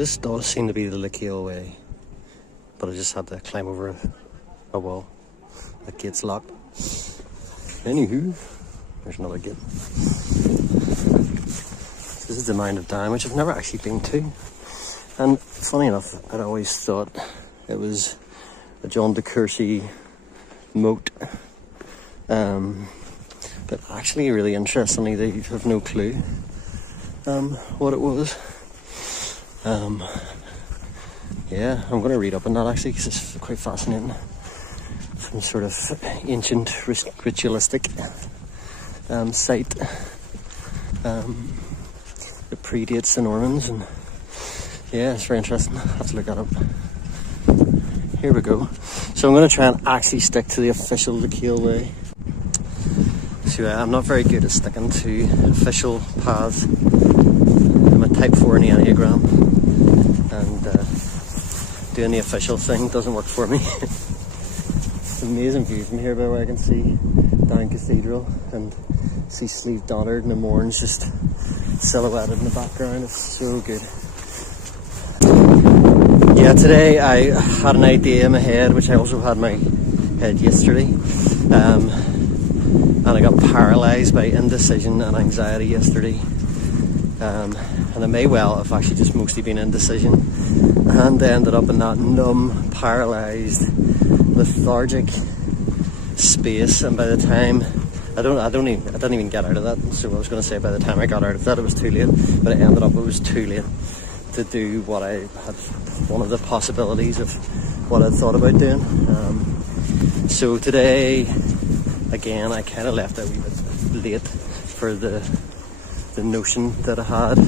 This does seem to be the Lecale Way, but I just had to climb over a wall. The gate's locked. Anywho, there's another gate. This is the Mound of Down, which I've never actually been to. And funny enough, I'd always thought it was a John de Courcy moat. But actually, really interestingly, they have no clue what it was. Yeah, I'm going to read up on that actually, because it's quite fascinating. Some sort of ancient ritualistic site that predates the Normans, and yeah, it's very interesting. I have to look that up. Here we go. So I'm going to try and actually stick to the official Lecale Way. So I'm not very good at sticking to official paths. I'm a type 4 in the Enneagram, and doing the official thing doesn't work for me. It's an amazing view from here, by the way. I can see Down Cathedral and see Slieve Donard and the Mourns just silhouetted in the background. It's so good. Yeah, today I had an idea in my head, which I also had in my head yesterday, and I got paralysed by indecision and anxiety yesterday, and it may well have actually just mostly been indecision, and ended up in that numb, paralysed, lethargic space. And by the time I didn't even get out of that. So I was going to say by the time I got out of that it was too late, but it ended up it was too late to do what I had, one of the possibilities of what I'd thought about doing. So today, again, I kind of left it a wee bit late for the notion that I had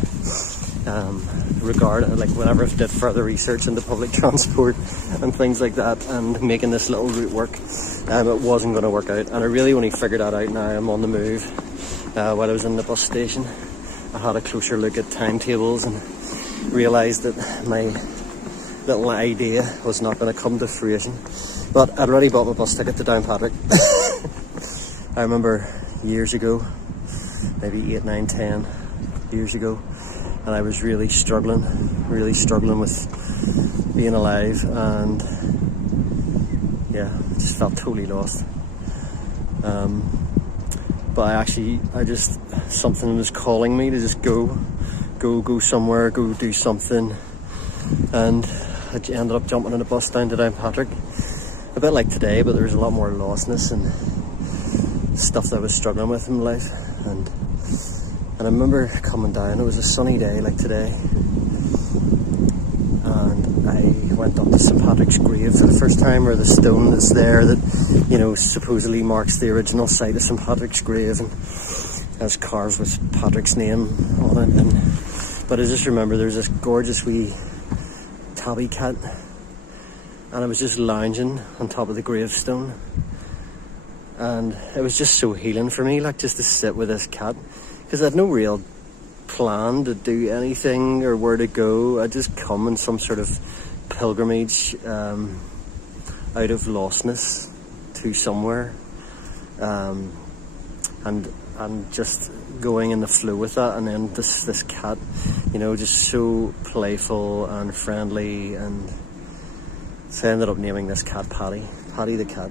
regarding, like, whenever I did further research into public transport and things like that, and making this little route work, it wasn't going to work out. And I really only figured that out now I'm on the move. While I was in the bus station, I had a closer look at timetables and realised that my little idea was not going to come to fruition. But I'd already bought my bus ticket to Downpatrick. I remember years ago, maybe 8, 9, 10 years ago, and I was really struggling with being alive, and yeah, I just felt totally lost. But something was calling me to just go somewhere, go do something, and I ended up jumping on a bus down to Downpatrick. A bit like today, but there was a lot more lostness and stuff that I was struggling with in life. And I remember coming down, it was a sunny day like today, and I went up to St. Patrick's grave for the first time, or the stone that's there that, you know, supposedly marks the original site of St. Patrick's grave, and has carved with Patrick's name on it. But I just remember there was this gorgeous wee tabby cat, and I was just lounging on top of the gravestone, and it was just so healing for me, like, just to sit with this cat, because I had no real plan to do anything or where to go. I just come in some sort of pilgrimage out of lostness to somewhere, and just going in the flow with that. And then this cat, you know, just so playful and friendly, and so I ended up naming this cat Paddy the cat.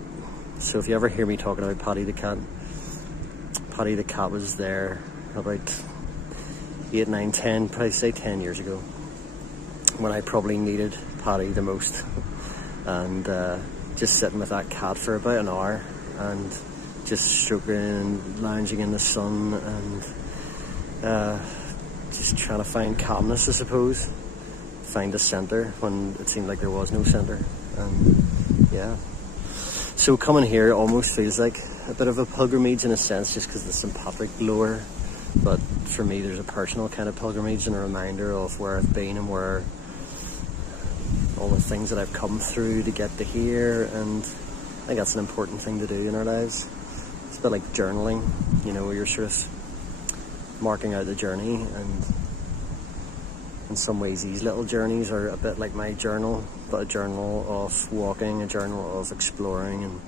So if you ever hear me talking about Paddy the cat was there about 8, 9, 10, probably say 10 years ago, when I probably needed Paddy the most, and just sitting with that cat for about an hour, and just stroking and lounging in the sun, and just trying to find calmness, I suppose, find a centre when it seemed like there was no centre. And yeah, so coming here almost feels like a bit of a pilgrimage in a sense, just because the St. Patrick lore. But for me, there's a personal kind of pilgrimage and a reminder of where I've been and where all the things that I've come through to get to here. And I think that's an important thing to do in our lives. It's a bit like journaling, you know, where you're sort of marking out the journey. And in some ways, these little journeys are a bit like my journal, but a journal of walking, a journal of exploring, and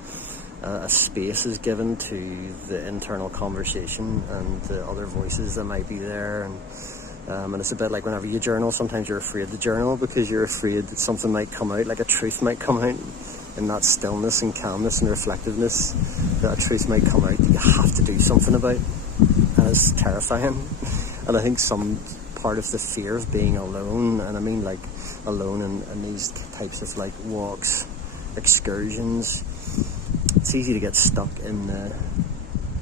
a space is given to the internal conversation and the other voices that might be there, and And it's a bit like whenever you journal, sometimes you're afraid to journal because you're afraid that something might come out, like a truth might come out in that stillness and calmness and reflectiveness, that a truth might come out that you have to do something about. And it's terrifying. And I think some part of the fear of being alone, and I mean like alone in these types of like walks, excursions, it's easy to get stuck in the,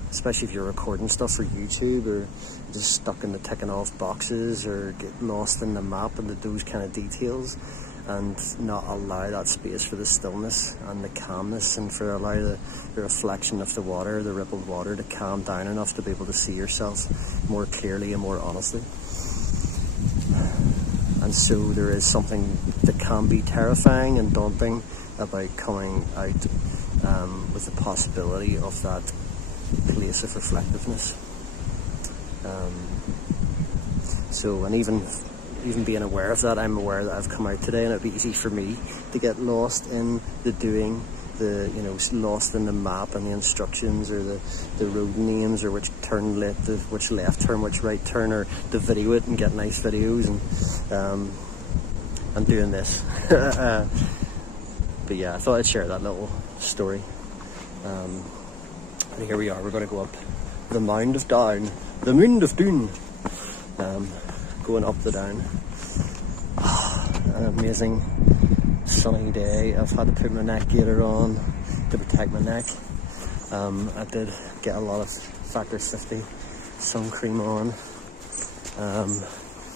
especially if you're recording stuff for YouTube, or just stuck in the ticking off boxes, or get lost in the map and those kind of details, and not allow that space for the stillness and the calmness, and for allow the reflection of the water, the rippled water, to calm down enough to be able to see yourself more clearly and more honestly. And so there is something that can be terrifying and daunting about coming out with the possibility of that place of reflectiveness. So, and even being aware of that, I'm aware that I've come out today, and it'd be easy for me to get lost in the doing, lost in the map and the instructions, or the road names, or which turn left, which left turn, which right turn, or to video it and get nice videos, and doing this. But yeah, I thought I'd share that little story. And here we are, we're going to go up the Mound of Down, the Mound of Doon, going up the down. An amazing sunny day. I've had to put my neck gaiter on to protect my neck. I did get a lot of Factor 50 sun cream on.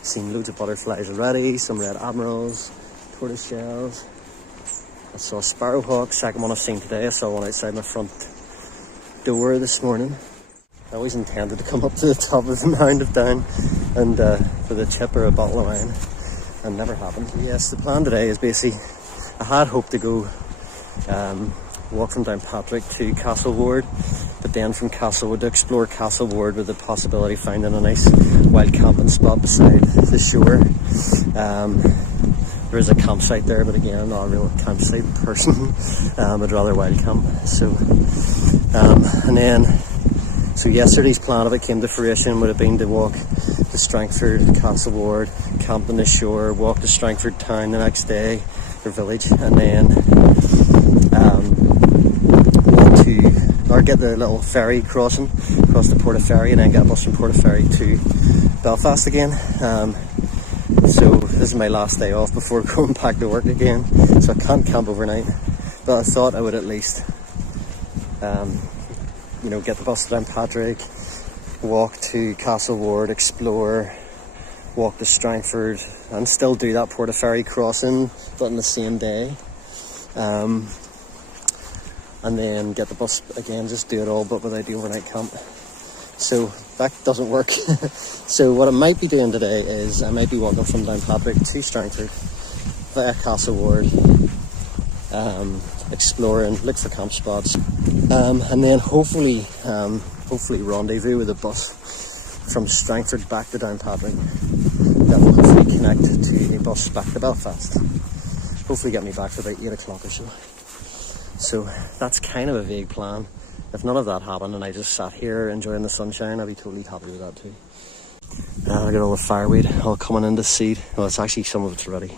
Seen loads of butterflies already, some red admirals, tortoise shells. I saw a sparrowhawk, second one I've seen today. I saw one outside my front door this morning. I always intended to come up to the top of the Mound of Down and for the chip or a bottle of wine, and never happened. Yes, the plan today is basically, I had hoped to go walk from Downpatrick to Castle Ward, but then from Castlewood to explore Castle Ward with the possibility of finding a nice wild camping spot beside the shore. There is a campsite there, but again, I'm not a real campsite person. I'd rather wild camp. So yesterday's plan, if it came to fruition, would have been to walk to Strangford, Castle Ward, camp on the shore, walk to Strangford town the next day, or village, and then get the little ferry crossing across the Portaferry, and then get a bus from Portaferry to Belfast again. So this is my last day off before going back to work again, so I can't camp overnight, but I thought I would at least get the bus to Downpatrick, walk to Castle Ward, explore, walk to Strangford, and still do that Portaferry crossing, but on the same day. And then get the bus again, just do it all, but without the overnight camp. So that doesn't work. So what I might be doing today is I might be walking from Downpatrick to Strangford via Castle Ward, exploring, look for camp spots, and then hopefully rendezvous with a bus from Strangford back to Downpatrick that will hopefully connect to a bus back to Belfast. Hopefully get me back for about 8 o'clock or so. So that's kind of a vague plan. If none of that happened and I just sat here enjoying the sunshine, I'd be totally happy with that too. I got all the fireweed all coming into seed. Well, it's actually, some of it's already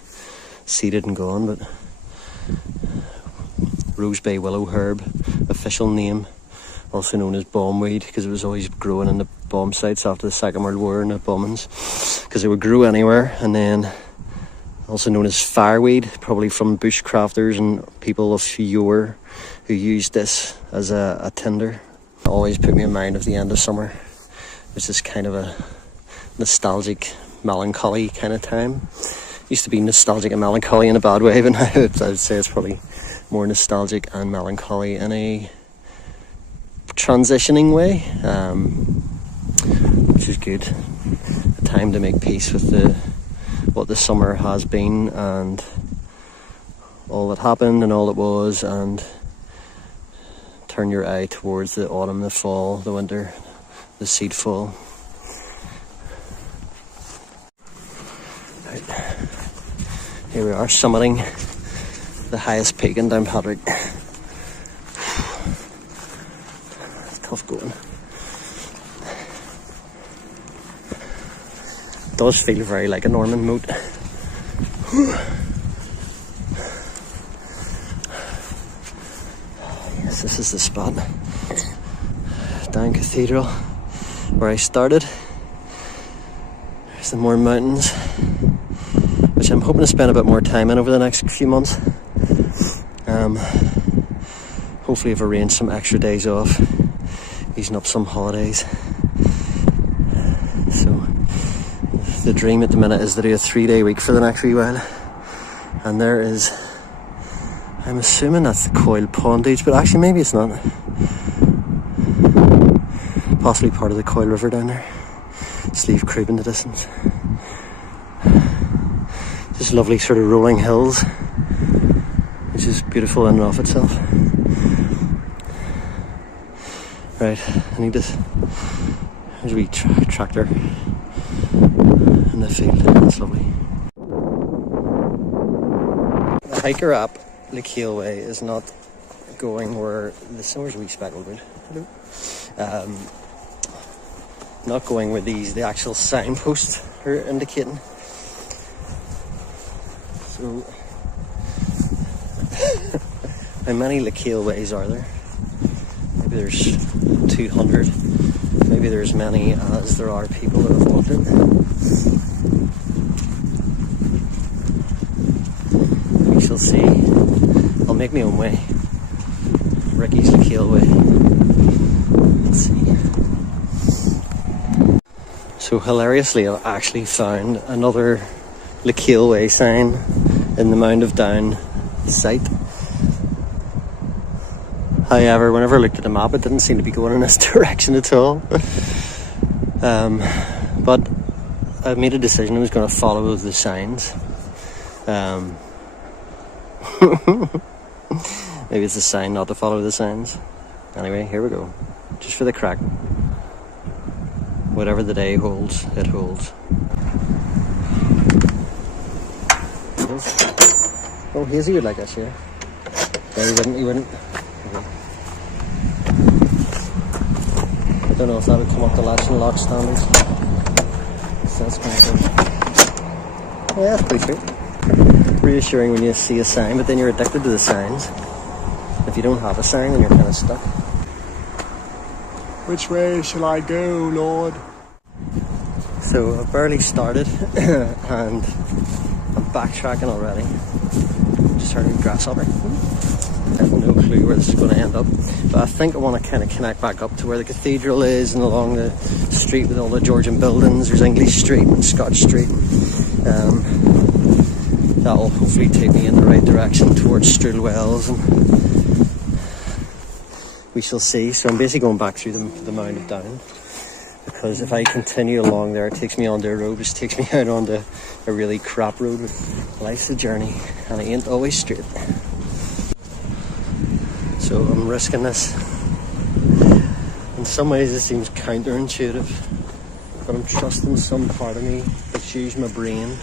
seeded and gone, but Rose Bay willow herb, official name, also known as bombweed, because it was always growing in the bomb sites after the Second World War and the bombings, because it would grow anywhere. And then also known as fireweed, probably from bushcrafters and people of yore who used this as a tinder. It always put me in mind of the end of summer, which is kind of a nostalgic, melancholy kind of time. Used to be nostalgic and melancholy in a bad way, but now I'd say it's probably more nostalgic and melancholy in a transitioning way, which is good. A time to make peace with what the summer has been, and all that happened and all it was, and turn your eye towards the autumn, the fall, the winter, the seed fall. Right. Here we are, summiting the highest peak in Downpatrick. It's tough going. does feel very like a Norman moat. Yes, this is the spot. Down Cathedral, where I started. There's the more mountains, which I'm hoping to spend a bit more time in over the next few months. Hopefully I've arranged some extra days off, using up some holidays. So the dream at the minute is to do a 3-day week for the next wee while. And there is, I'm assuming that's the Coyle Pondage, but actually maybe it's not. Possibly part of the Coyle River down there. Sleeve Crib in the distance. Just lovely sort of rolling hills, which is beautiful in and of itself. Right, I need this. There's a wee tractor in the field. That's lovely. The hiker app, Lecale Way, is not going where there's a wee speckled bird. Hello. Not going where the actual signposts are indicating. So, how many Lecale Ways are there? Maybe there's 200. Maybe there's as many as there are people that have walked it. We shall see. I'll make my own way. Ricky's Lecale Way. Let's see. So hilariously, I've actually found another Lecale Way sign in the Mound of Down site. However, whenever I looked at the map, it didn't seem to be going in this direction at all. But I made a decision I was going to follow the signs. Maybe it's a sign not to follow the signs. Anyway, here we go. Just for the crack. Whatever the day holds, it holds. Oh, Hazy would like this here. No, he wouldn't. Okay. I don't know if that would come up to latch and lock standards. So that's kind of cool. Yeah, that's pretty sweet. Reassuring when you see a sign, but then you're addicted to the signs. If you don't have a sign, then you're kind of stuck. Which way shall I go, Lord? So I've barely started and I'm backtracking already. Just heard a grasshopper. I have no clue where this is going to end up, but I think I want to kind of connect back up to where the cathedral is and along the street with all the Georgian buildings. There's English Street and Scotch Street. That'll hopefully take me in the right direction towards Strudel Wells, and we shall see. So I'm basically going back through the Mound of Down, because if I continue along there, it takes me onto a road which takes me out onto a really crap road. Life's a journey and it ain't always straight. So I'm risking this. In some ways it seems counterintuitive, but I'm trusting some part of me that's used my brain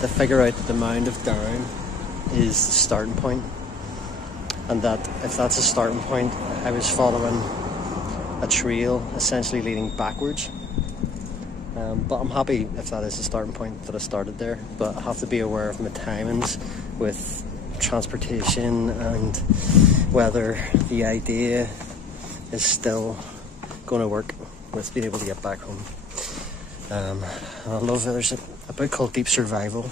to figure out that the Mound of Down is the starting point, and that if that's a starting point, I was following a trail essentially leading backwards. But I'm happy if that is the starting point, that I started there, but I have to be aware of my timings with transportation and whether the idea is still going to work with being able to get back home. I love there's a book called Deep Survival.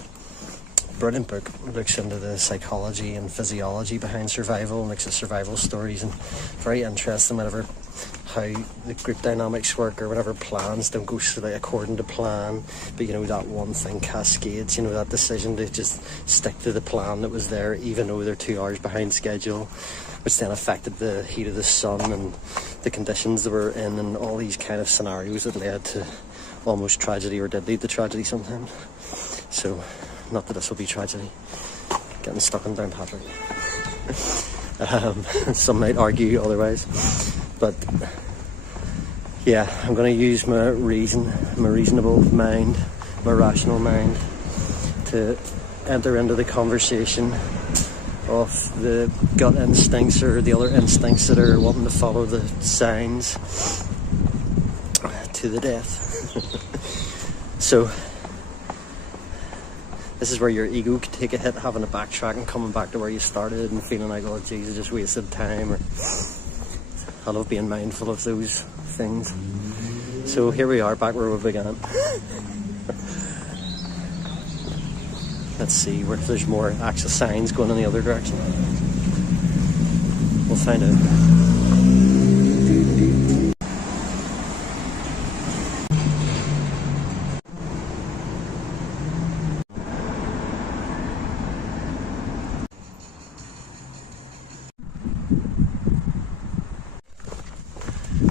Brilliant book. It looks into the psychology and physiology behind survival and looks at survival stories, and very interesting whenever how the group dynamics work, or whenever plans don't go according to plan, but that one thing cascades, that decision to just stick to the plan that was there even though they're 2 hours behind schedule, which then affected the heat of the sun and the conditions they were in, and all these kind of scenarios that led to almost tragedy, or did lead to tragedy sometimes. So not that this will be tragedy, getting stuck in Downpatrick. Some might argue otherwise, but yeah, I'm going to use my reasonable mind, my rational mind, to enter into the conversation of the gut instincts or the other instincts that are wanting to follow the signs to the death. So this is where your ego could take a hit, having to backtrack and coming back to where you started and feeling like, oh geez, I just wasted time. Or I love being mindful of those things. So here we are, back where we began. Let's see where there's more actual signs going in the other direction. We'll find out.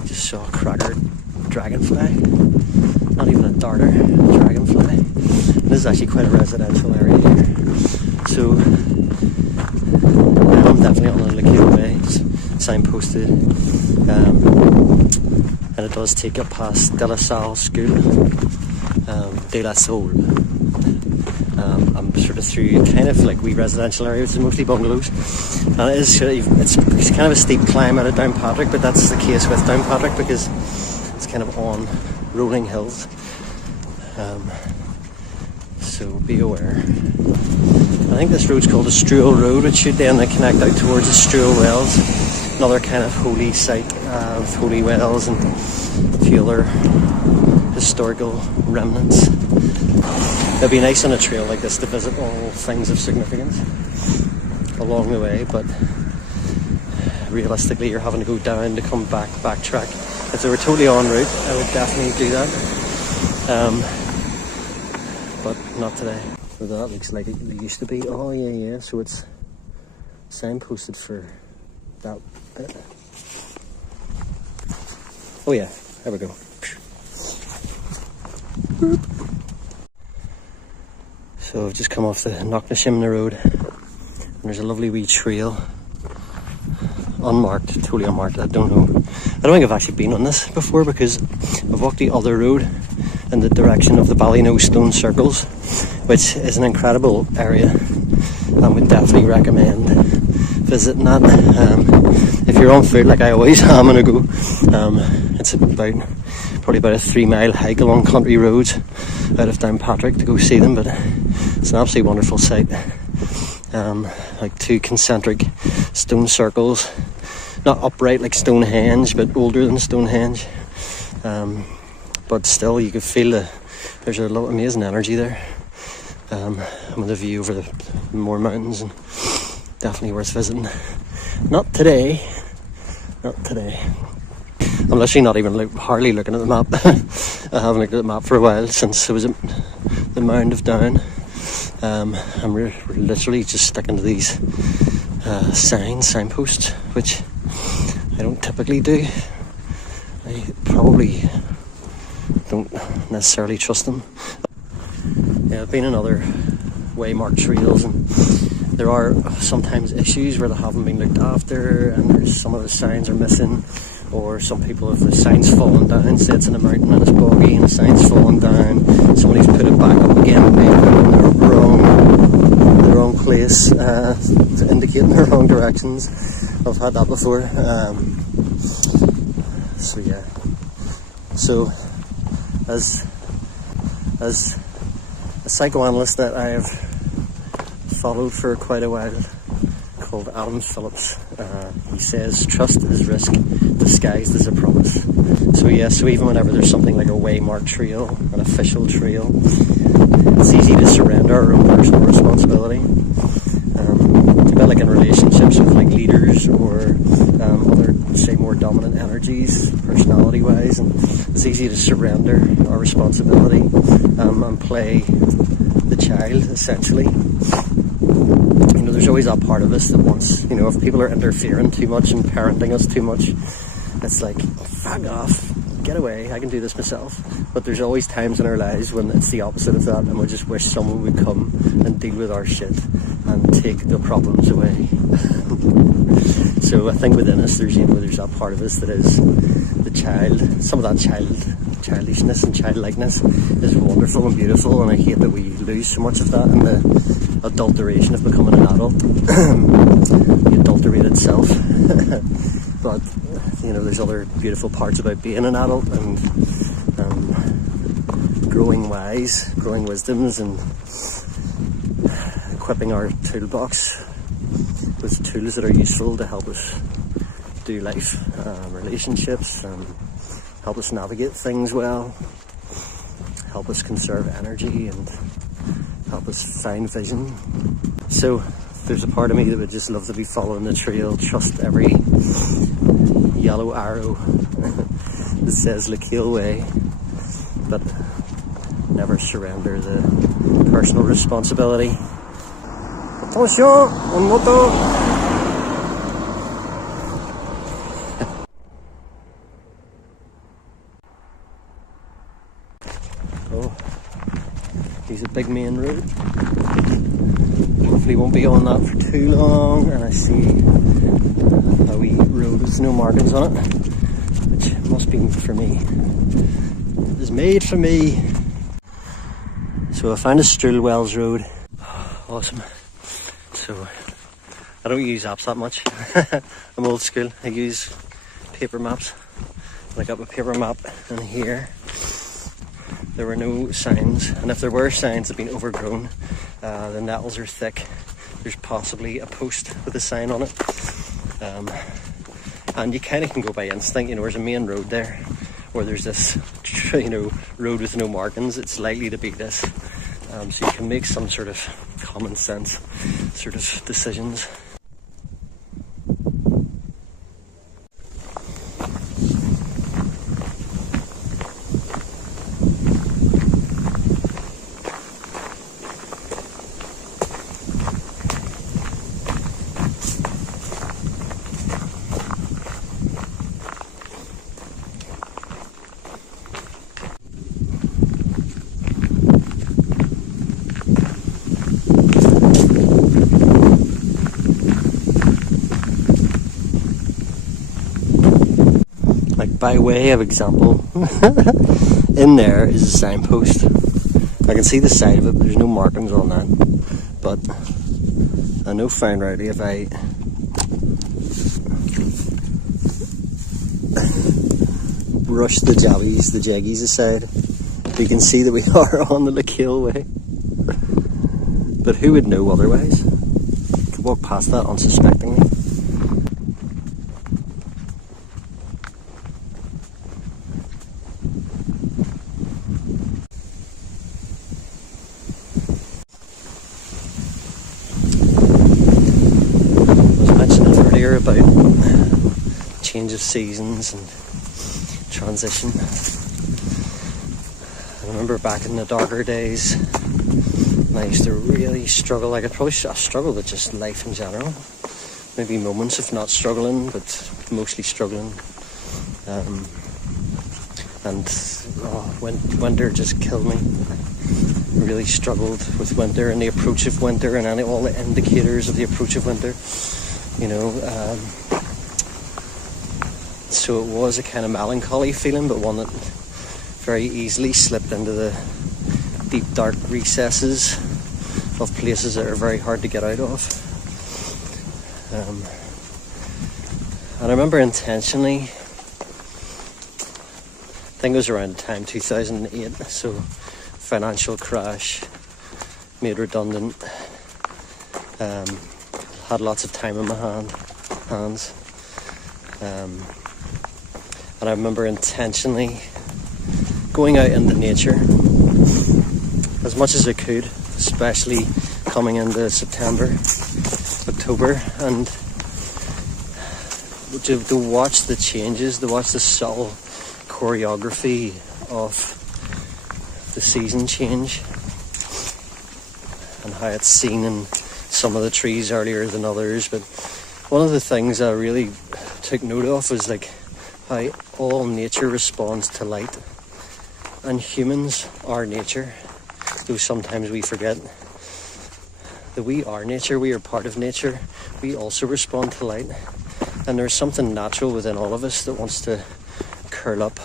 Just saw a cracker dragonfly. Not even a darter, a dragonfly. This is actually quite a residential area here. So I'm definitely on the Lecale Way. It's signposted. And it does take up past De La Salle School. De La Salle. I'm sort of through kind of like wee residential area, which is mostly bungalows. And it is it's kind of a steep climb out of Downpatrick, but that's the case with Downpatrick because it's kind of on rolling hills. So be aware. I think this road's called the Struel Road, which should then connect out towards the Struel Wells, another kind of holy site with holy wells and a few other historical remnants. It'd be nice on a trail like this to visit all things of significance along the way, but realistically you're having to go down to come backtrack. If they were totally en route, I would definitely do that. But not today. So that looks like it used to be. Oh yeah, so it's signposted for that bit. Oh yeah, there we go. So I've just come off the Knocknashimna Road and there's a lovely wee trail. Unmarked, totally unmarked, I don't know. I don't think I've actually been on this before because I've walked the other road in the direction of the Ballyknoe Stone Circles, which is an incredible area and would definitely recommend visiting that. If you're on foot, like I always am and I go, it's probably about a 3-mile hike along country roads out of Downpatrick to go see them, but it's an absolutely wonderful site. Like 2 concentric stone circles, not upright like Stonehenge, but older than Stonehenge. But still, you could feel there's a lot of amazing energy there. With a view over the more mountains, and definitely worth visiting. Not today. I'm literally not even hardly looking at the map. I haven't looked at the map for a while since it was at the Mound of Down. We're literally just sticking to these signposts, which I don't typically do. I probably don't necessarily trust them. Yeah, I've been in other waymarked trails and there are sometimes issues where they haven't been looked after and there's some of the signs are missing, or some people have the signs fallen down, say it's in a mountain and it's boggy and the sign's fallen down, somebody's put it back up again and they've put it in the wrong place to indicate in the wrong directions. I've had that before. So yeah, so as a psychoanalyst that I have followed for quite a while, called Adam Phillips, he says trust is risk disguised as a promise. So yeah, so even whenever there's something like a waymarked trail, an official trail, it's easy to surrender our own personal responsibility. A bit like in relationships with like leaders or other, say, more dominant energies, personality wise, and it's easy to surrender our responsibility and play the child, essentially. You know, there's always that part of us that wants, you know, if people are interfering too much and parenting us too much, it's like, fuck off, get away, I can do this myself. But there's always times in our lives when it's the opposite of that, and we just wish someone would come and deal with our shit and take the problems away. So I think within us there's that part of us that is the child. Some of that childishness and childlikeness is wonderful and beautiful, and I hate that we lose so much of that in the adulteration of becoming an adult. The adulterated self. But you know, there's other beautiful parts about being an adult and growing wise, growing wisdoms, and equipping our toolbox with tools that are useful to help us do life, relationships, help us navigate things well, help us conserve energy and help us find vision. So there's a part of me that would just love to be following the trail, trust every yellow arrow that says Lecale Way, but never surrender the personal responsibility. Attention, en moto! Oh, he's a big main road. Hopefully won't be on that for too long, and I see a wee road with no markings on it, which must be for me. It was made for me. So I found a Stroulwells road. Awesome. So I don't use apps that much. I'm old school. I use paper maps. I got my paper map in here. There were no signs, and if there were signs, they've been overgrown. The nettles are thick. There's possibly a post with a sign on it. And you kind of can go by instinct. You know, there's a main road there, or there's this, you know, road with no markings. It's likely to be this. So you can make some sort of common sense sort of decisions. By way of example, in there is a signpost. I can see the side of it, but there's no markings on that. But I know fine rightly if I brush the jaggies aside, you can see that we are on the Lecale Way. But who would know otherwise? You could walk past that unsuspectingly. About change of seasons and transition. I remember back in the darker days when I used to really struggle. Like I struggle with just life in general. Maybe moments of not struggling, but mostly struggling. Winter just killed me. I really struggled with winter and the approach of winter and all the indicators of the approach of winter. You know, so it was a kind of melancholy feeling, but one that very easily slipped into the deep dark recesses of places that are very hard to get out of. And I remember intentionally, I think it was around the time 2008, so financial crash, made redundant, had lots of time in my hands, and I remember intentionally going out into nature as much as I could, especially coming into September, October, and to watch the changes, to watch the subtle choreography of the season change and how it's seen in some of the trees earlier than others. But one of the things I really took note of was like how all nature responds to light, and humans are nature, though sometimes we forget that we are nature, we are part of nature. We also respond to light, and there's something natural within all of us that wants to curl up,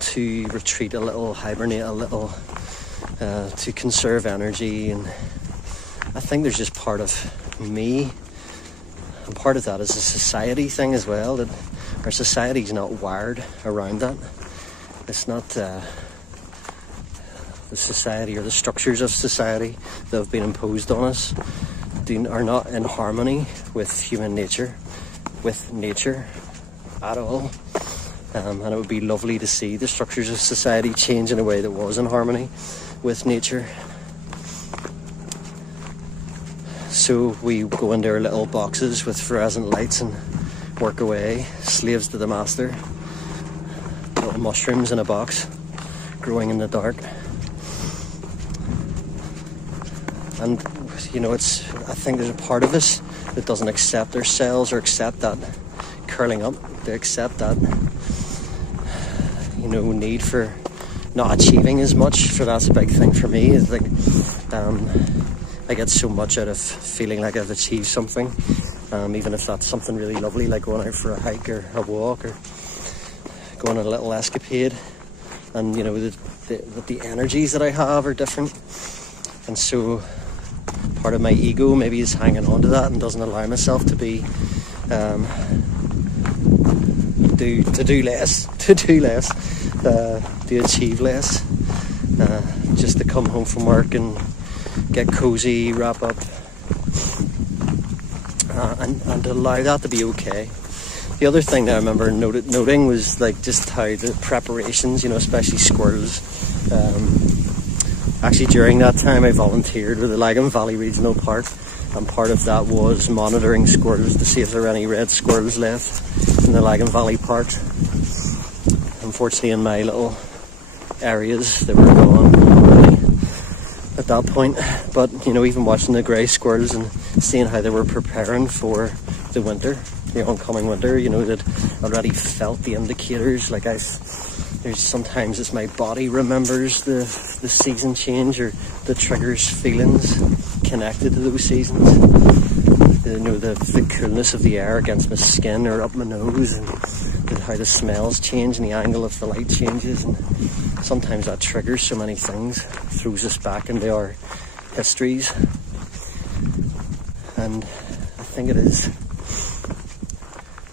to retreat a little, hibernate a little, to conserve energy. And I think there's just part of me, and part of that is a society thing as well, that our society's not wired around that. It's not the society or the structures of society that have been imposed on us are not in harmony with human nature, with nature at all. And it would be lovely to see the structures of society change in a way that was in harmony with nature. So we go into our little boxes with fluorescent lights and work away, slaves to the master. Little mushrooms in a box, growing in the dark. And you know, I think there's a part of us that doesn't accept ourselves or accept that curling up, to accept that, you know, need for not achieving as much. For that's a big thing for me. Is like I get so much out of feeling like I've achieved something, even if that's something really lovely, like going out for a hike or a walk or going on a little escapade. And you know, the energies that I have are different, and so part of my ego maybe is hanging on to that and doesn't allow myself to be to do less, to achieve less, just to come home from work and get cozy, wrap up, and to allow that to be okay. The other thing that I remember noting was like just how the preparations, you know, especially squirrels. Actually, during that time, I volunteered with the Lecale Valley Regional Park, and part of that was monitoring squirrels to see if there were any red squirrels left in the Lecale Valley Park. Unfortunately, in my little areas, they were gone already at that point. But you know, even watching the grey squirrels and seeing how they were preparing for the winter, the oncoming winter, you know, that already felt the indicators. Like there's sometimes it's my body remembers the season change, or the triggers feelings connected to those seasons. You know, the coolness of the air against my skin or up my nose, and how the smells change and the angle of the light changes, and sometimes that triggers so many things, throws us back into our histories. And I think it is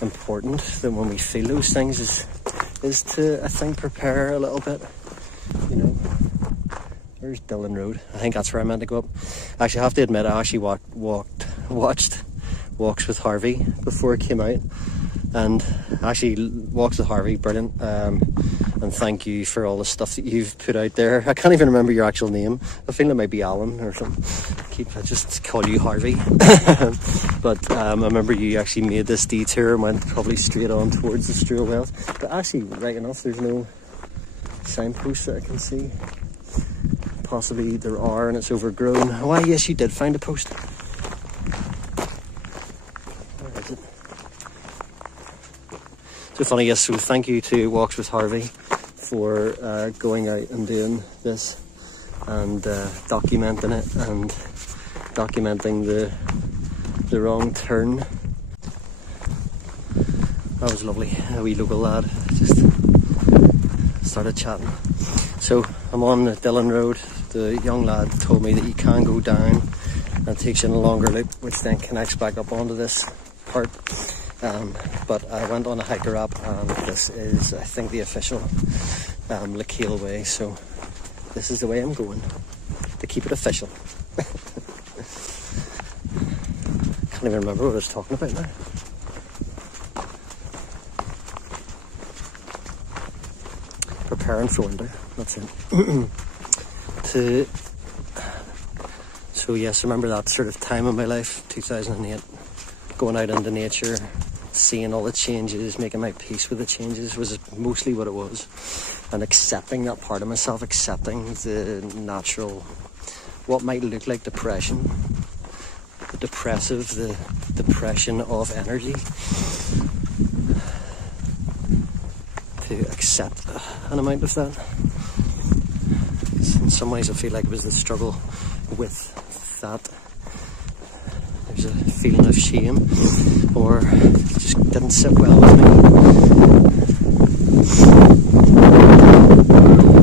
important that when we feel those things is to, I think, prepare a little bit. You know, there's Dillon Road. I think that's where I meant to go up. Actually, I have to admit, I actually watched Walks with Harvey before it came out, and actually Walks with Harvey, brilliant. And thank you for all the stuff that you've put out there. I can't even remember your actual name. I feel it might be Alan or something. I just call you Harvey. But I remember you actually made this detour and went probably straight on towards the Straw Wells. But actually, right enough, there's no signposts that I can see. Possibly there are, and it's overgrown. Why, yes, you did find a post. Where is it? So funny, yes, so thank you to Walks with Harvey for going out and doing this, and documenting it, and documenting the wrong turn. That was lovely. A wee local lad just started chatting. So I'm on the Dillon Road. The young lad told me that you can go down and it takes you in a longer loop, which then connects back up onto this part. But I went on a hiker app, and this is, I think, the official Lecale Way. So this is the way I'm going, to keep it official. Can't even remember what I was talking about now. Preparing for winter, that's it. So yes, I remember that sort of time in my life, 2008, going out into nature, seeing all the changes, making my peace with the changes was mostly what it was, and accepting that part of myself, accepting the natural, what might look like depression, the depression of energy, to accept an amount of that. In some ways I feel like it was the struggle with that. There's a feeling of shame, or it just didn't sit well with me.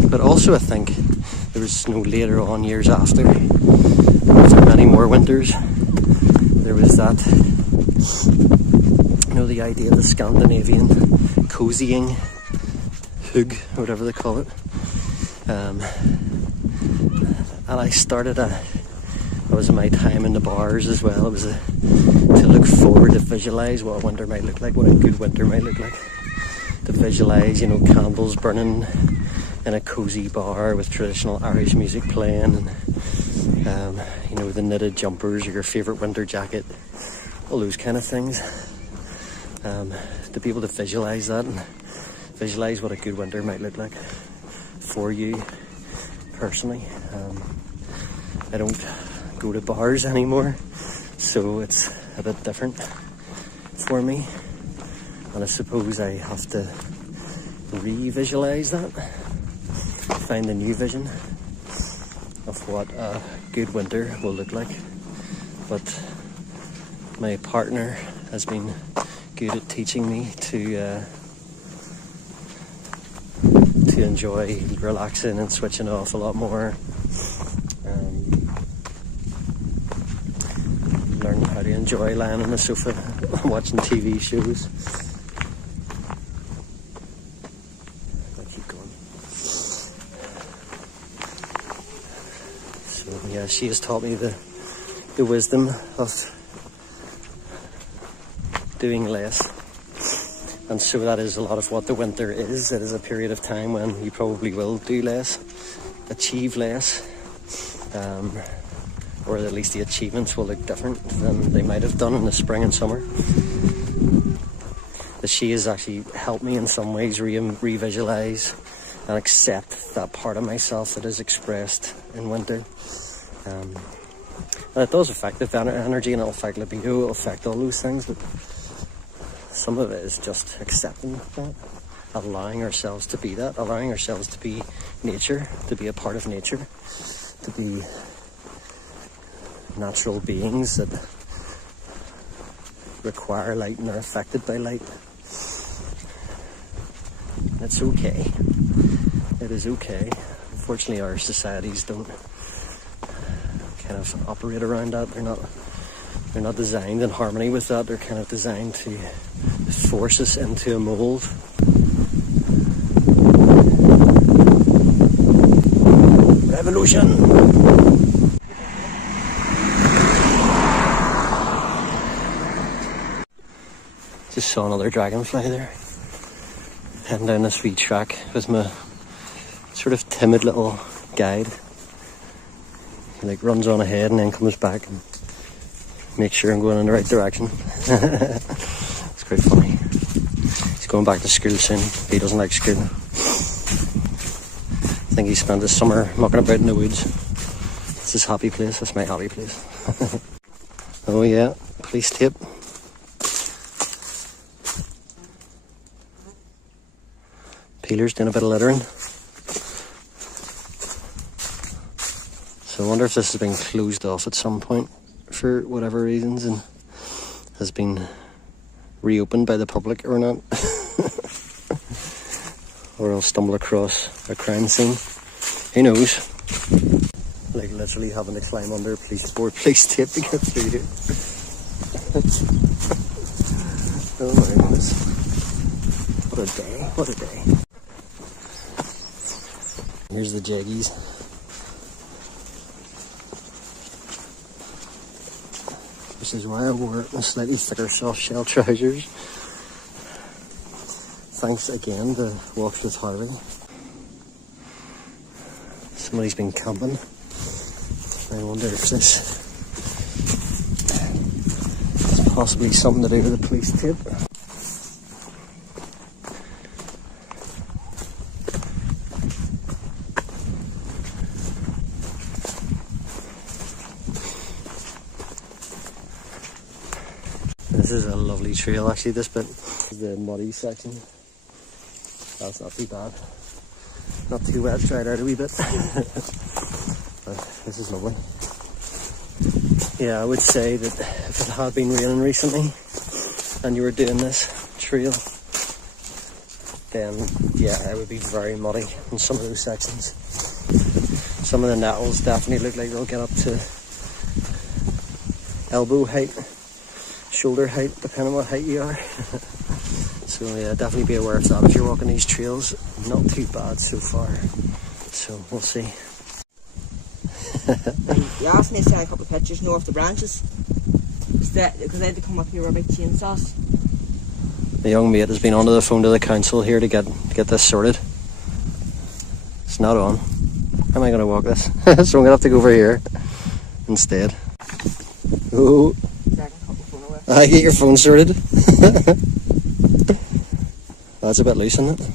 But also I think there was later on, years after many more winters, there was that, the idea of the Scandinavian cozying hug, or whatever they call it. And I started that was my time in the bars as well. It was to look forward, to visualise what a winter might look like, what a good winter might look like. To visualise, you know, candles burning in a cosy bar with traditional Irish music playing, and you know, the knitted jumpers or your favourite winter jacket, all those kind of things. To be able to visualise that and visualise what a good winter might look like for you personally. I don't go to bars anymore, so it's a bit different for me, and I suppose I have to re-visualise that, find a new vision of what a good winter will look like. But my partner has been good at teaching me to enjoy relaxing and switching off a lot more. Learn how to enjoy lying on the sofa watching TV shows. I'll keep going. So yeah, she has taught me the wisdom of doing less. And so that is a lot of what the winter is. It is a period of time when you probably will do less, achieve less, or at least the achievements will look different than they might have done in the spring and summer. That she has actually helped me in some ways re-visualise and accept that part of myself that is expressed in winter. And it does affect the energy, and it'll affect libido, it'll affect all those things, but some of it is just accepting that, allowing ourselves to be that, allowing ourselves to be nature, to be a part of nature, to be natural beings that require light and are affected by light. It's okay. It is okay. Unfortunately, our societies don't kind of operate around that. They're not designed in harmony with that. They're kind of designed to force us into a mold. Revolution! Just saw another dragonfly there. Heading down this wee track with my sort of timid little guide. He like runs on ahead and then comes back and make sure I'm going in the right direction. It's quite funny. He's going back to school soon. He doesn't like school. I think he spent his summer mucking about in the woods. It's his happy place. That's my happy place. Oh yeah, police tape. Peeler's doing a bit of littering. So I wonder if this has been closed off at some point for whatever reasons and has been reopened by the public or not. Or I'll stumble across a crime scene. Who knows? Like literally having to climb under police tape to get through here. Oh my goodness. What a day, what a day. Here's the jaggies. This is why I wore my slightly thicker soft shell trousers. Thanks again to Walks with Harvey. Somebody's been camping. I wonder if this is possibly something to do with the police tape. This is a lovely trail actually, this bit. The muddy section. That's not too bad. Not too wet, dried out a wee bit. But this is lovely. Yeah, I would say that if it had been raining recently and you were doing this trail, then yeah, it would be very muddy in some of those sections. Some of the nettles definitely look like they'll get up to elbow height, shoulder height, depending on what height you are. So yeah, definitely be aware of that if you're walking these trails. Not too bad so far, so we'll see. You asked me to send a couple of pictures, off the branches. Because I had to come up here with big chainsaws. The young mate has been onto the phone to the council here to get this sorted. It's not on. How am I going to walk this? So I'm going to have to go over here instead. Oh. I get your phone sorted. That's a bit loose, isn't it?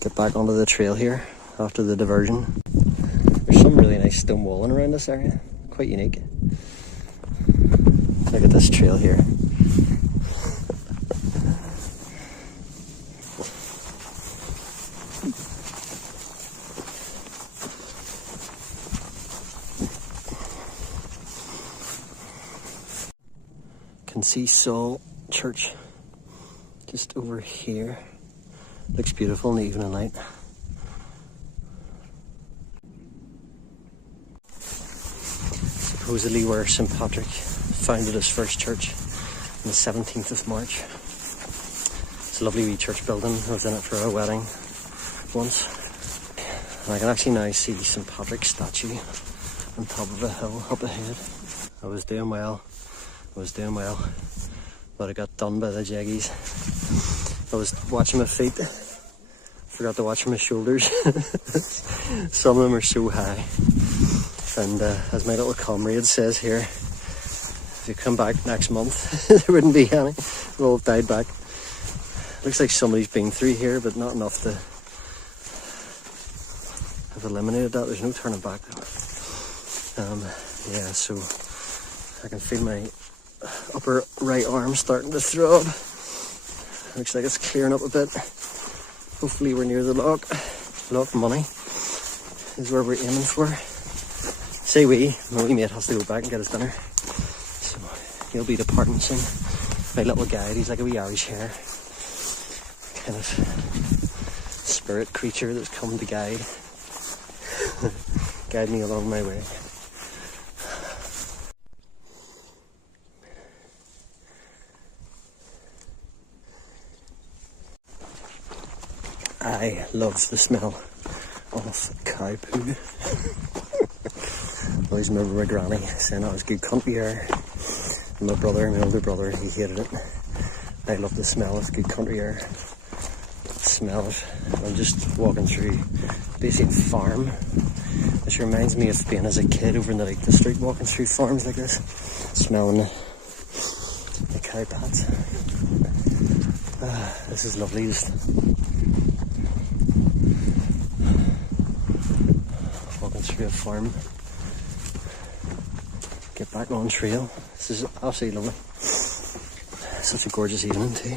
Get back onto the trail here after the diversion. There's some really nice stone walling around this area. Quite unique. Look at this trail here. Can see Saul Church just over here. Looks beautiful in the evening light. Supposedly where St. Patrick founded his first church on the 17th of March. It's a lovely wee church building. I was in it for a wedding once. And I can actually now see St. Patrick's statue on top of a hill up ahead. I was doing well, but I got done by the jaggies. I was watching my feet, forgot to watch my shoulders. Some of them are so high. And as my little comrade says here, if you come back next month, there wouldn't be any. They'll all have died back. Looks like somebody's been through here, but not enough to have eliminated that. There's no turning back though. Yeah, so I can feel my upper right arm starting to throb. Looks like it's clearing up a bit. Hopefully we're near the lock. Lock money is where we're aiming for. Say my wee mate has to go back and get his dinner. So he'll be departing soon. My little guide, he's like a wee Irish hare. Kind of spirit creature that's come to guide me along my way. I love the smell of cow poo. I always remember my granny saying that was good country air. And my older brother, he hated it. I love the smell of good country air. Smell of, I'm just walking through basically a farm, which reminds me of being as a kid over in the Lake District, walking through farms like this, smelling the cow pats. This is lovely. Just walking through a farm. Get back on trail. This is absolutely lovely. Such a gorgeous evening too.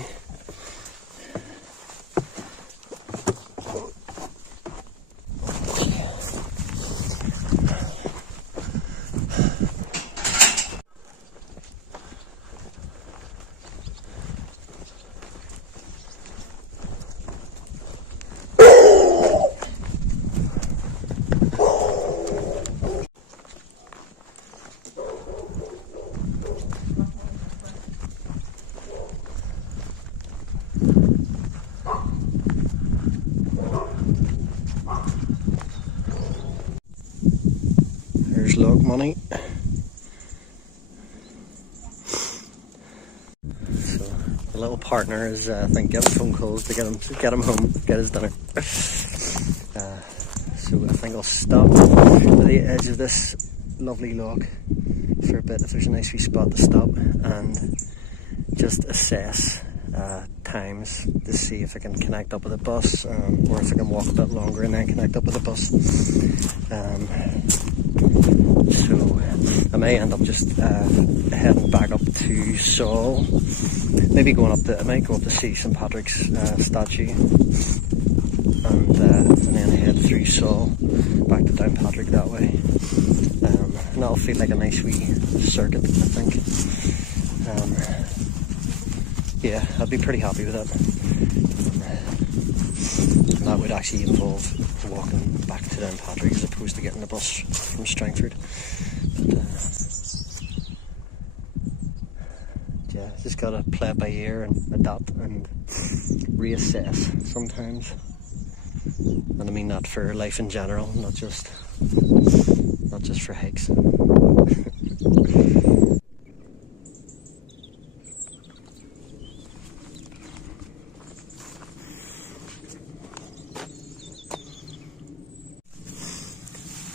There's log money. So the little partner is I think getting phone calls to get him home, get his dinner. So I think I'll stop at the edge of this lovely log for a bit if there's a nice wee spot to stop and just assess times to see if I can connect up with a bus or if I can walk a bit longer and then connect up with a bus. So I may end up just heading back up to Saul, maybe I might go up to see St. Patrick's statue and then head through Saul back to Downpatrick that way. And that'll feel like a nice wee circuit, I think. Yeah, I'd be pretty happy with that. That would actually involve walking back to Downpatrick as opposed to getting the bus from Strangford. But, yeah, just gotta play it by ear and adapt and reassess sometimes. And I mean that for life in general, not just for hikes.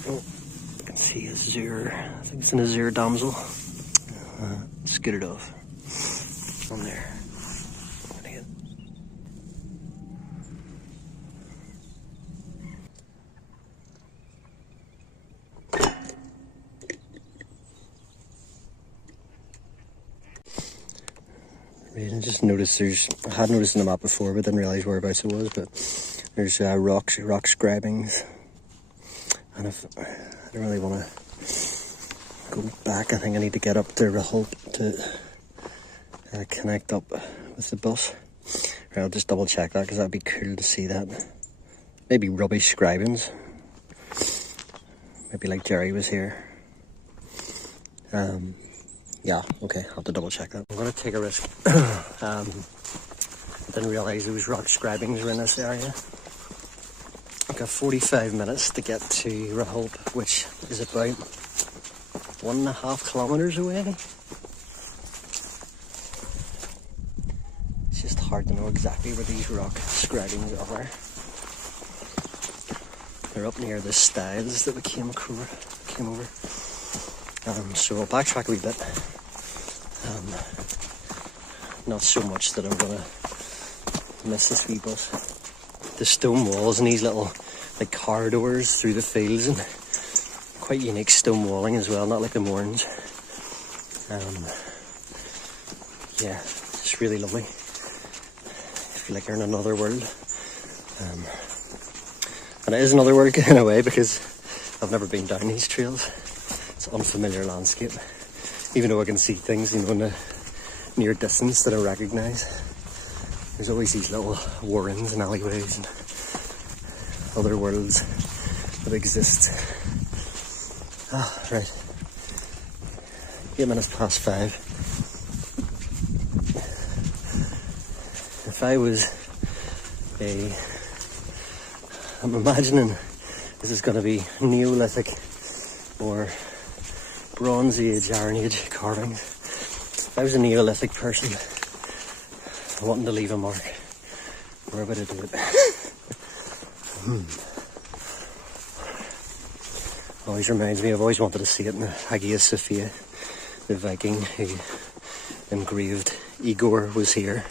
Oh, you can see azure. I think it's an azure damsel. Scooted off on there. I just noticed I had noticed in the map before, but didn't realise whereabouts it was. But there's rock scribings, and if I don't really want to go back, I think I need to get up to Raholp to connect up with the bus. Right, I'll just double check that because that'd be cool to see that. Maybe rubbish scribings. Maybe like Jerry was here. Yeah, okay, I'll have to double check that. I'm gonna take a risk. Didn't realise there was rock scribings were in this area. I've got 45 minutes to get to Raholp, which is about 1.5 kilometres away. It's just hard to know exactly where these rock scribings are. They're up near the stiles that we came over. So I'll backtrack a wee bit. Not so much that I'm gonna miss this wee bus. The stone walls and these little like corridors through the fields, and quite unique stone walling as well, not like the Mourns. Yeah, it's really lovely. I feel like you're in another world. And it is another world in a way because I've never been down these trails. It's an unfamiliar landscape, even though I can see things, you know, in the near distance that I recognise. There's always these little warrens and alleyways and other worlds that exist. Right. 8 minutes past 5. If I was I'm imagining this is going to be Neolithic or Bronze Age, Iron Age carvings. If I was a Neolithic person wanting to leave a mark, where would I do it? Always reminds me, I've always wanted to see it in the Hagia Sophia, the Viking who engraved Igor was here.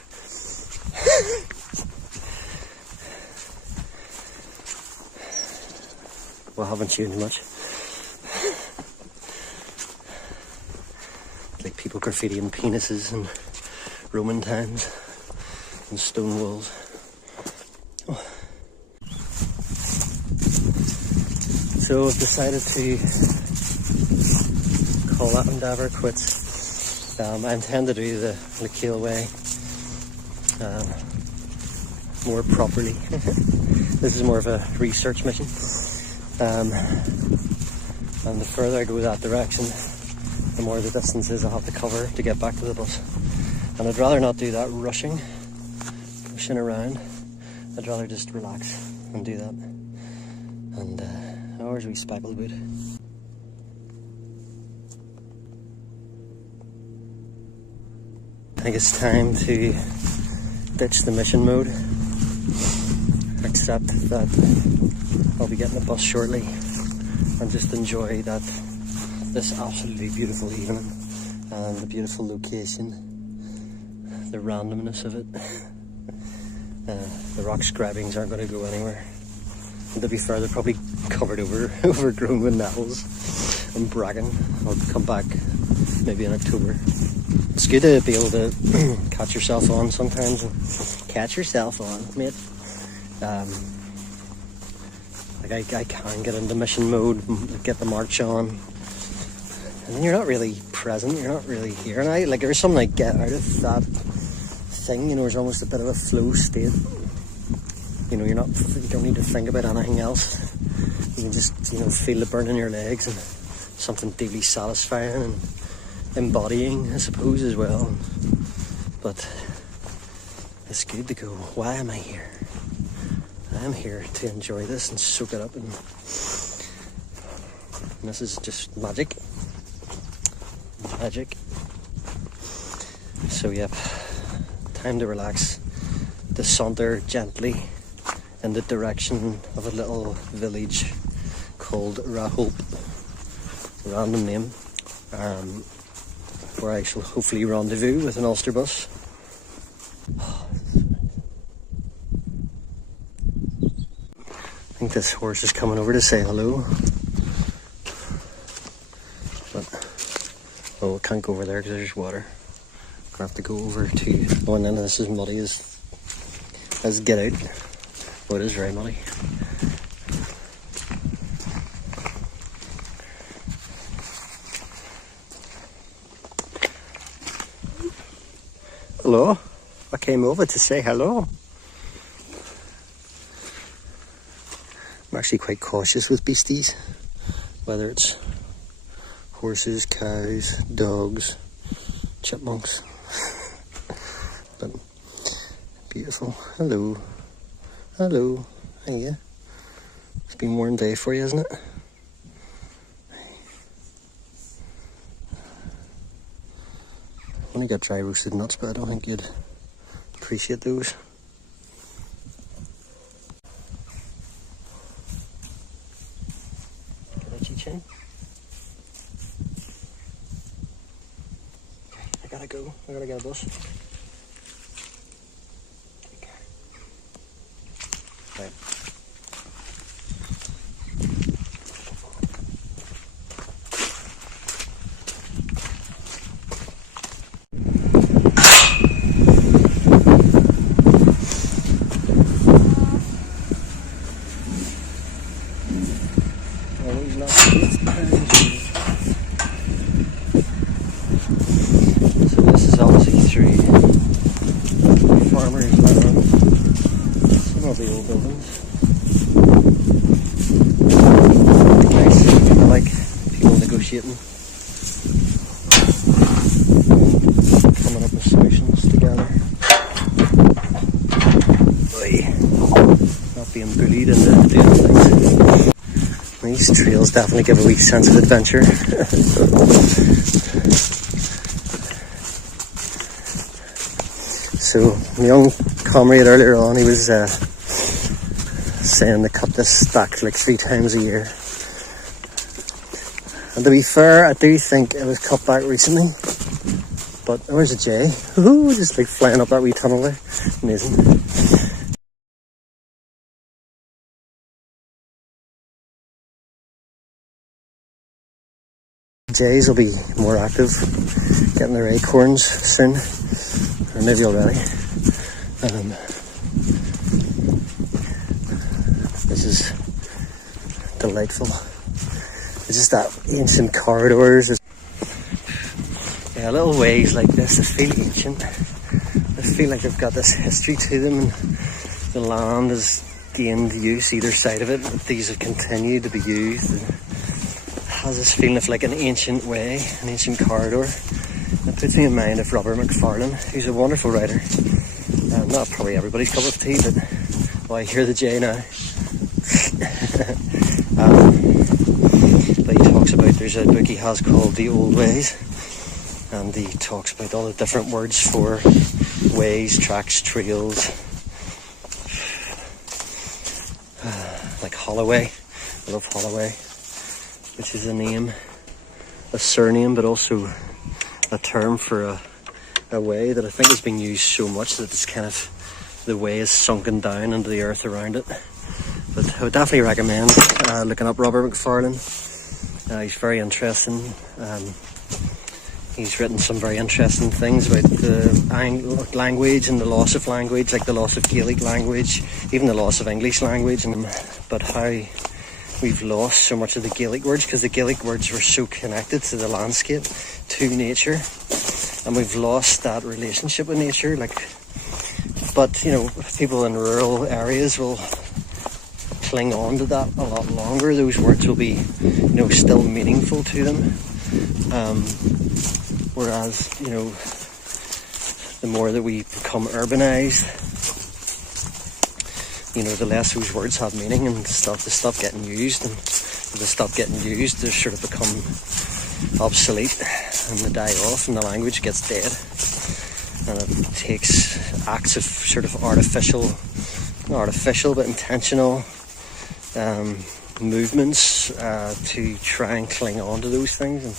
Well, haven't changed much. Like people graffitiing penises in Roman times and stone walls. Oh. So I've decided to call that endeavour quits. I intend to do the Lecale Way more properly. This is more of a research mission. And the further I go that direction, the more the distances I'll have to cover to get back to the bus. And I'd rather not do that rushing around. I'd rather just relax and do that. And where's wee speckled boot? I think it's time to ditch the mission mode. Accept that I'll be getting a bus shortly and just enjoy this absolutely beautiful evening and the beautiful location, the randomness of it. The rock scribings aren't going to go anywhere. And to be fair, they're probably covered overgrown with nettles and bracken. I'll come back maybe in October. It's good to be able to catch yourself on sometimes and catch yourself on, mate. Like I can get into mission mode, get the march on, and then you're not really present, you're not really here. And there's something I get out of that thing, you know, there's almost a bit of a flow state. You know, you don't need to think about anything else. You can just, you know, feel the burn in your legs, and something deeply satisfying and embodying, I suppose, as well. But it's good to go, why am I here? I'm here to enjoy this and soak it up, and this is just magic. So yep, time to relax, to saunter gently in the direction of a little village called Raholp, random name, where I shall hopefully rendezvous with an Ulster bus. I think this horse is coming over to say hello, but oh, I can't go over there because there's water. I'm gonna have to go over to, oh, and then this is muddy as get out. Oh, it is very muddy. Hello, I came over to say hello. I'm actually quite cautious with beasties, whether it's horses, cows, dogs, chipmunks. But beautiful. Hello. Hello. Hiya. It's been a warm day for you, hasn't it? I only got dry roasted nuts, but I don't think you'd appreciate those. Chin. Okay, I gotta go. I gotta get a bus. Right. So this is obviously through farmers' land. Some of the old buildings. Nice. I like people negotiating, coming up with solutions together. Not being bullied into doing things. These trails definitely give a wee sense of adventure. So, my young comrade earlier on, he was saying they cut this back like 3 times a year. And to be fair, I do think it was cut back recently. But where's the jay? Ooh, just like flying up that wee tunnel there. Amazing. Jays will be more active, getting their acorns soon, or maybe already. This is delightful. It's just that ancient corridors. Yeah, little ways like this, they feel ancient. They feel like they've got this history to them, and the land has gained use either side of it, but these have continued to be used. Has this feeling of like an ancient way, an ancient corridor. It puts me in mind of Robert Macfarlane, who's a wonderful writer. Not probably everybody's cup of tea, but well, I hear the J now. But he talks about, there's a book he has called The Old Ways, and he talks about all the different words for ways, tracks, trails. Like Holloway, I love Holloway, which is a name, a surname, but also a term for a way that I think has been used so much that it's kind of, the way is sunken down into the earth around it. But I would definitely recommend looking up Robert Macfarlane. He's very interesting. He's written some very interesting things about the language and the loss of language, like the loss of Gaelic language, even the loss of English language, but how we've lost so much of the Gaelic words, because the Gaelic words were so connected to the landscape, to nature, and we've lost that relationship with nature. But you know, people in rural areas will cling on to that a lot longer. Those words will be, you know, still meaningful to them. Whereas, you know, the more that we become urbanized, you know, the less those words have meaning and stuff, they stop getting used, and if they stop getting used, they sort of become obsolete and they die off, and the language gets dead. And it takes acts of sort of artificial but intentional movements to try and cling on to those things and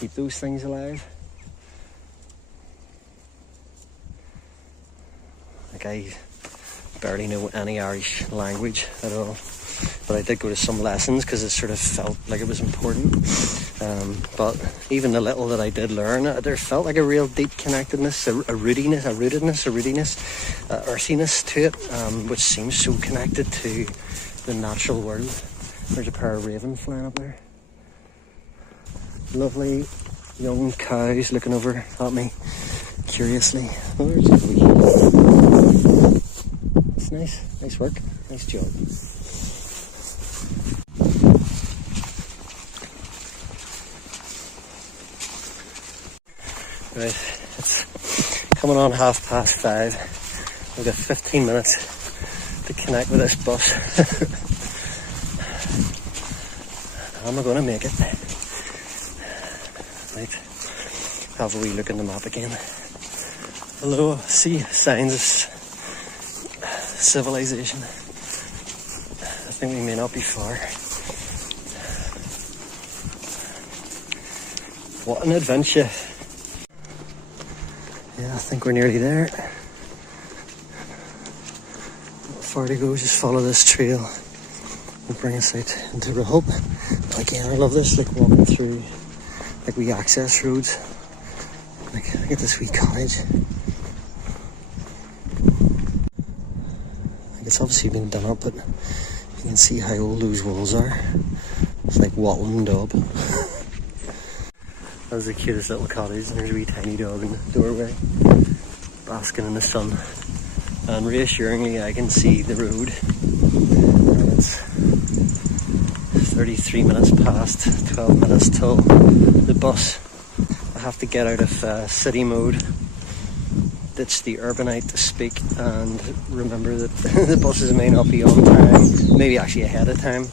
keep those things alive. Like, I barely know any Irish language at all, but I did go to some lessons because it sort of felt like it was important. But even the little that I did learn, there felt like a real deep connectedness, a rootedness, earthiness to it, which seems so connected to the natural world. There's a pair of ravens flying up there. Lovely young cows looking over at me curiously. Oh, there's a wee. It's nice work, nice job. Right, it's coming on 5:30. We've got 15 minutes to connect with this bus. How am I going to make it? Right, have a wee look in the map again. Hello, I see signs of civilization. I think we may not be far. What an adventure. Yeah, I think we're nearly there. Not far to go, just follow this trail. It'll bring us out into Raholp. Again, I love this, like walking through like wee access roads. Like, look at this wee cottage. Like, it's obviously been done up, but you can see how old those walls are. It's like wattle and daub. That's the cutest little cottage, and there's a wee tiny dog in the doorway, basking in the sun. And reassuringly, I can see the road. And it's 33 minutes past, 12 minutes till the bus. I have to get out of city mode, ditch the urbanite to speak, and remember that the buses may not be on time, maybe actually ahead of time,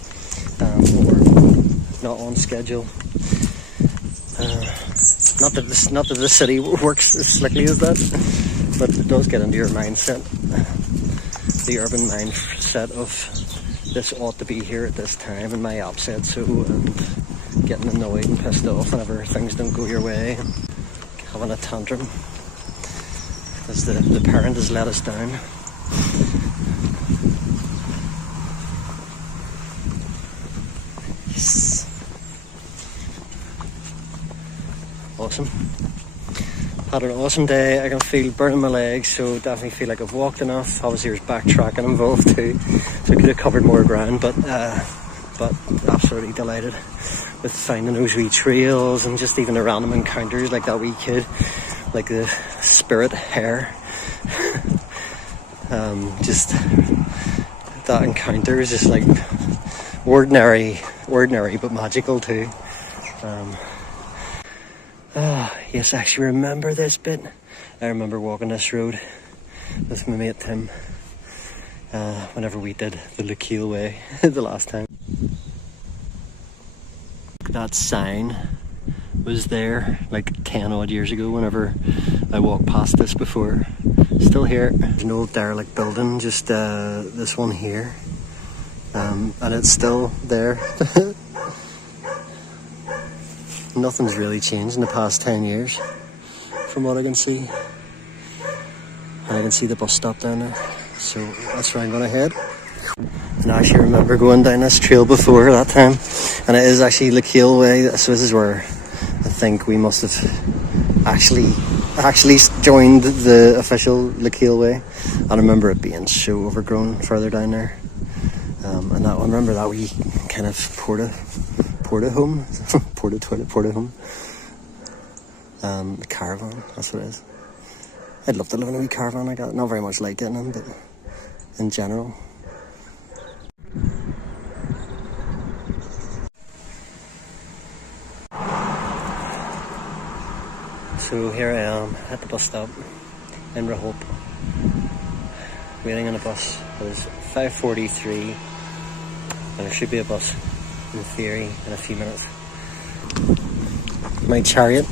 or not on schedule. Not that the city works as slickly as that, but it does get into your mindset, the urban mindset of this ought to be here at this time, and my app said so, and getting annoyed and pissed off whenever things don't go your way, and having a tantrum as the parent has let us down. Yes. Awesome. Had an awesome day. I can feel burning my legs, so definitely feel like I've walked enough. Obviously there's backtracking involved too, so I could have covered more ground, but absolutely delighted with finding those wee trails and just even the random encounters, like that wee kid, like the spirit hare. Just that encounter is just like ordinary but magical too. Yes, I actually remember this bit. I remember walking this road with my mate Tim whenever we did the Lecale Way the last time. That sign was there like 10 odd years ago whenever I walked past this before. Still here. There's an old derelict building, just this one here, and it's still there. Nothing's really changed in the past 10 years from what I can see. And I can see the bus stop down there, so that's where I'm going to head. And I actually remember going down this trail before that time, and it is actually Lecale Way, so this is where I think we must have actually joined the official Lecale Way. I remember it being so overgrown further down there, and I remember that wee kind of porta home, caravan, that's what it is. I'd love to live in a wee caravan like that. Not very much like getting in, but in general. So here I am at the bus stop in Raholp, waiting on a bus that is 5:43, and there should be a bus in theory in a few minutes. My chariot